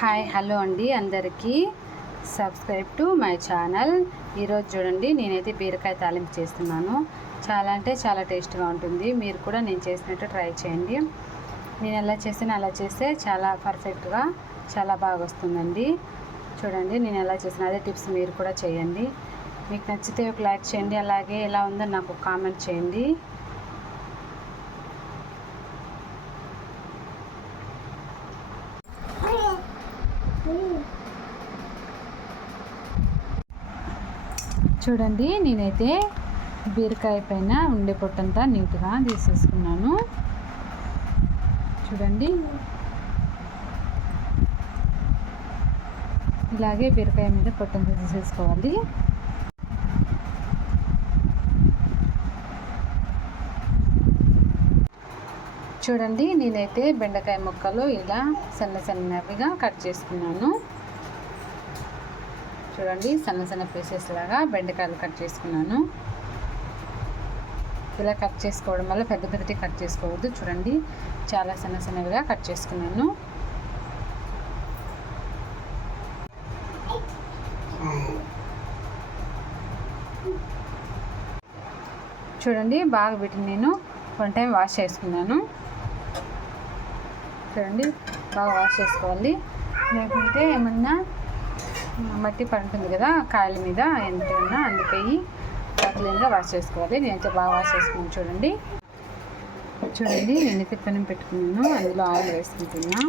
Hi hello అండి అందరికీ. Subscribe to my channel. ఈరోజు చూడండి నేనైతే బీరకాయ తాలింపు చేస్తున్నాను. చాలా అంటే చాలా టేస్ట్గా ఉంటుంది. మీరు కూడా నేను చేసినట్టు ట్రై చేయండి. నేను ఎలా చేసినా అలా చేస్తే చాలా పర్ఫెక్ట్గా చాలా బాగా వస్తుందండి. చూడండి నేను ఎలా చేసిన అదే టిప్స్ మీరు కూడా చేయండి. మీకు నచ్చితే ఒక లైక్ చేయండి. అలాగే ఎలా ఉందో నాకు కామెంట్ చేయండి. చూడండి నేనైతే బీరకాయ పైన ఉండే పొట్టంతా నీట్గా తీసేసుకున్నాను. చూడండి. ఇలాగే బీరకాయ మీద పొట్టంతా తీసేసుకోవాలి. చూడండి నేనైతే బెండకాయ ముక్కలు ఇలా సన్న సన్నవిగా కట్ చేసుకున్నాను. చూడండి సన్న సన్న పీసెస్ లాగా బెండకాయలు కట్ చేసుకున్నాను. ఇలా కట్ చేసుకోవడం వల్ల పెద్ద పెద్దటి కట్ చేసుకోవద్దు చూడండి. చాలా సన్న సన్నవిగా కట్ చేసుకున్నాను. చూడండి బాగా వీటిని నేను వన్ టైం వాష్ చేసుకున్నాను. చూడండి బాగా వాష్ చేసుకోవాలి. లేకుంటే ఏమన్నా మట్టి పడుతుంది కదా కాయల మీద ఎంత ఉన్నా అందుకే క్లీన్గా వాష్ చేసుకోవాలి. నేనైతే బాగా వాష్ చేసుకుని చూడండి. చూడండి నేను తిప్పనం పెట్టుకున్నాను. అందులో ఆయిల్ వేసుకుంటున్నా.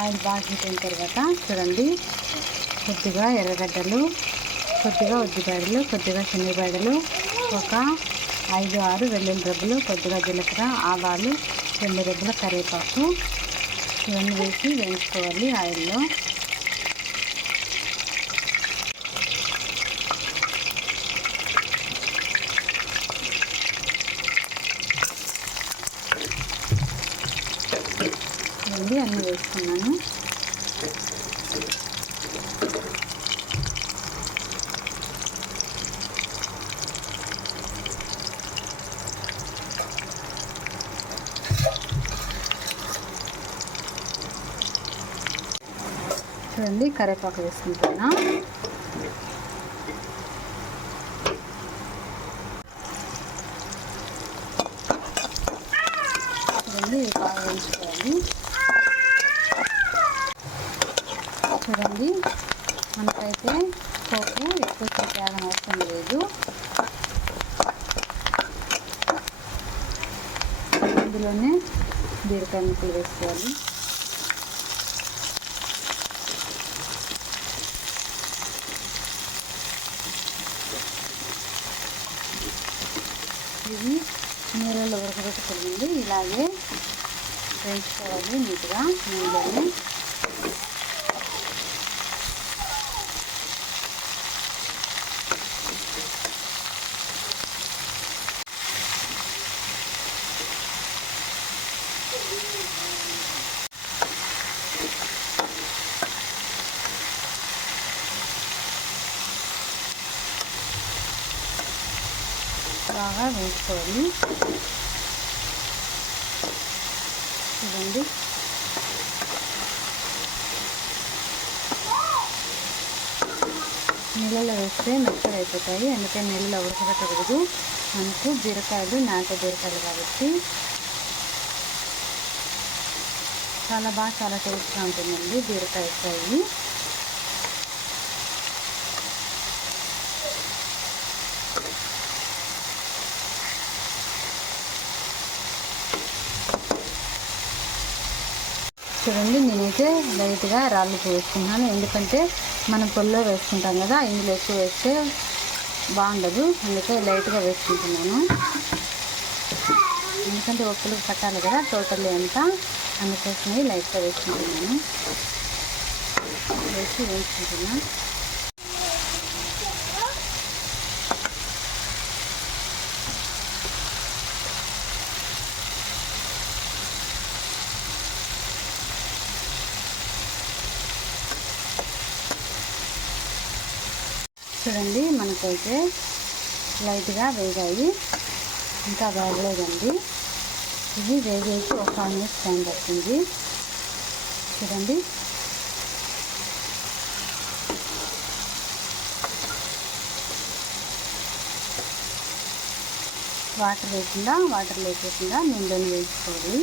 ఆయిల్ బాగా హీట్ అయిన తర్వాత చూడండి. కొద్దిగా ఎర్రగడ్డలు కొద్దిగా ఉద్దిపాయలు కొద్దిగా శనగపాయలు ఒక ఐదు ఆరు వెల్లుల్లి రబ్బులు కొద్దిగా జీలకర్ర ఆవాలు రెండు రెబ్బల కరివేపాకు ఇవన్నీ వేసి వేయించుకోవాలి ఆయిల్లో. ఇవన్నీ అన్నీ వేసుకున్నాను. చూడండి కరివేపాకు వేసుకుంటున్నా. చూడండి బాగా వేయించుకోవాలి చూడండి మనకైతే పోపు ఎక్కువ చేయాలని అవసరం లేదు. అందులోనే బీరకాయ ముక్కలు వేసుకోవాలి ఇవి నీళ్ళలో ఉడకబెట్టుకోవాలి ఇలాగే వేయించుకోవాలి నీట్గా నీళ్ళని బాగా వేసుకోవాలి. చూడండి నీళ్ళలో వేస్తే మెత్తగా అయిపోతాయి. అందుకే నీళ్ళలో ఉడకబెట్టకూడదు. మనకు బీరకాయలు నాటు బీరకాయలు కాబట్టి చాలా బాగా చాలా టేస్ట్గా ఉంటుందండి బీరకాయ ఫ్రై. చూడండి నేనైతే లైట్గా రాళ్ళు వేసుకున్నాను ఎందుకంటే మనం పొల్లో వేసుకుంటాం కదా ఇందులో ఎక్కువ వేస్తే బాగుండదు. అందుకే లైట్గా వేసుకుంటున్నాను. ఎందుకంటే ఒక్కలు పట్టాలి కదా టోటల్లీ అంతా. అందుకోసమే లైట్గా వేసుకుంటున్నాను. వేసి వేసుకుంటున్నాను చూడండి మనకైతే లైట్గా వేగాయి. ఇంకా వేగలేదండి. ఇది వేగేసి ఒక ఫైవ్ మినిట్స్ టైం పడుతుంది. చూడండి. వాటర్ లేకుండా వాటర్ లేకుండా నూనెలో వేసుకోవాలి.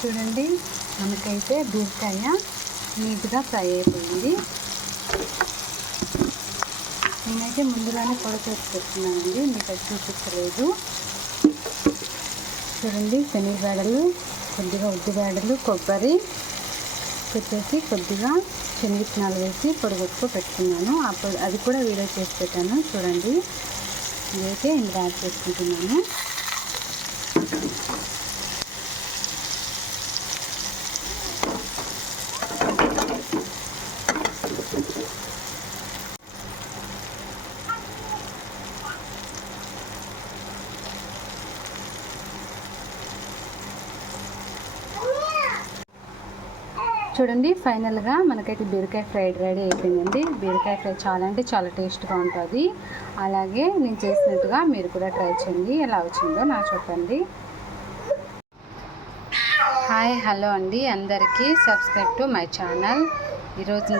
చూడండి మనకైతే బీరకాయ నీట్గా ఫ్రై అయిపోయింది. నేనైతే ముందుగానే పొడి పెట్టుకున్నానండి మీకు అది చూపించలేదు. చూడండి శనగబేడలు కొద్దిగా ఉద్దిబేడలు కొబ్బరి పెట్టేసి కొద్దిగా శనగిత్తనాలు వేసి పొడిగొట్టుకో పెట్టుకున్నాను. అప్పుడు అది కూడా వీడియో చేసి పెట్టాను చూడండి. ఇదైతే ఇందులో యాడ్ చేసుకుంటున్నాను. చూడండి ఫైనల్గా మనకైతే బీరకాయ ఫ్రైడ్ రెడీ అయిపోయిందండి. బీరకాయ ఫ్రై చాలా అంటే చాలా టేస్ట్గా ఉంటుంది. అలాగే నేను చేసినట్టుగా మీరు కూడా ట్రై చేయండి. ఎలా వచ్చిందో నాకు చెప్పండి. హాయ్ హలో అండి. అందరికీ సబ్స్క్రైబ్ టు మై ఛానల్. ఈరోజు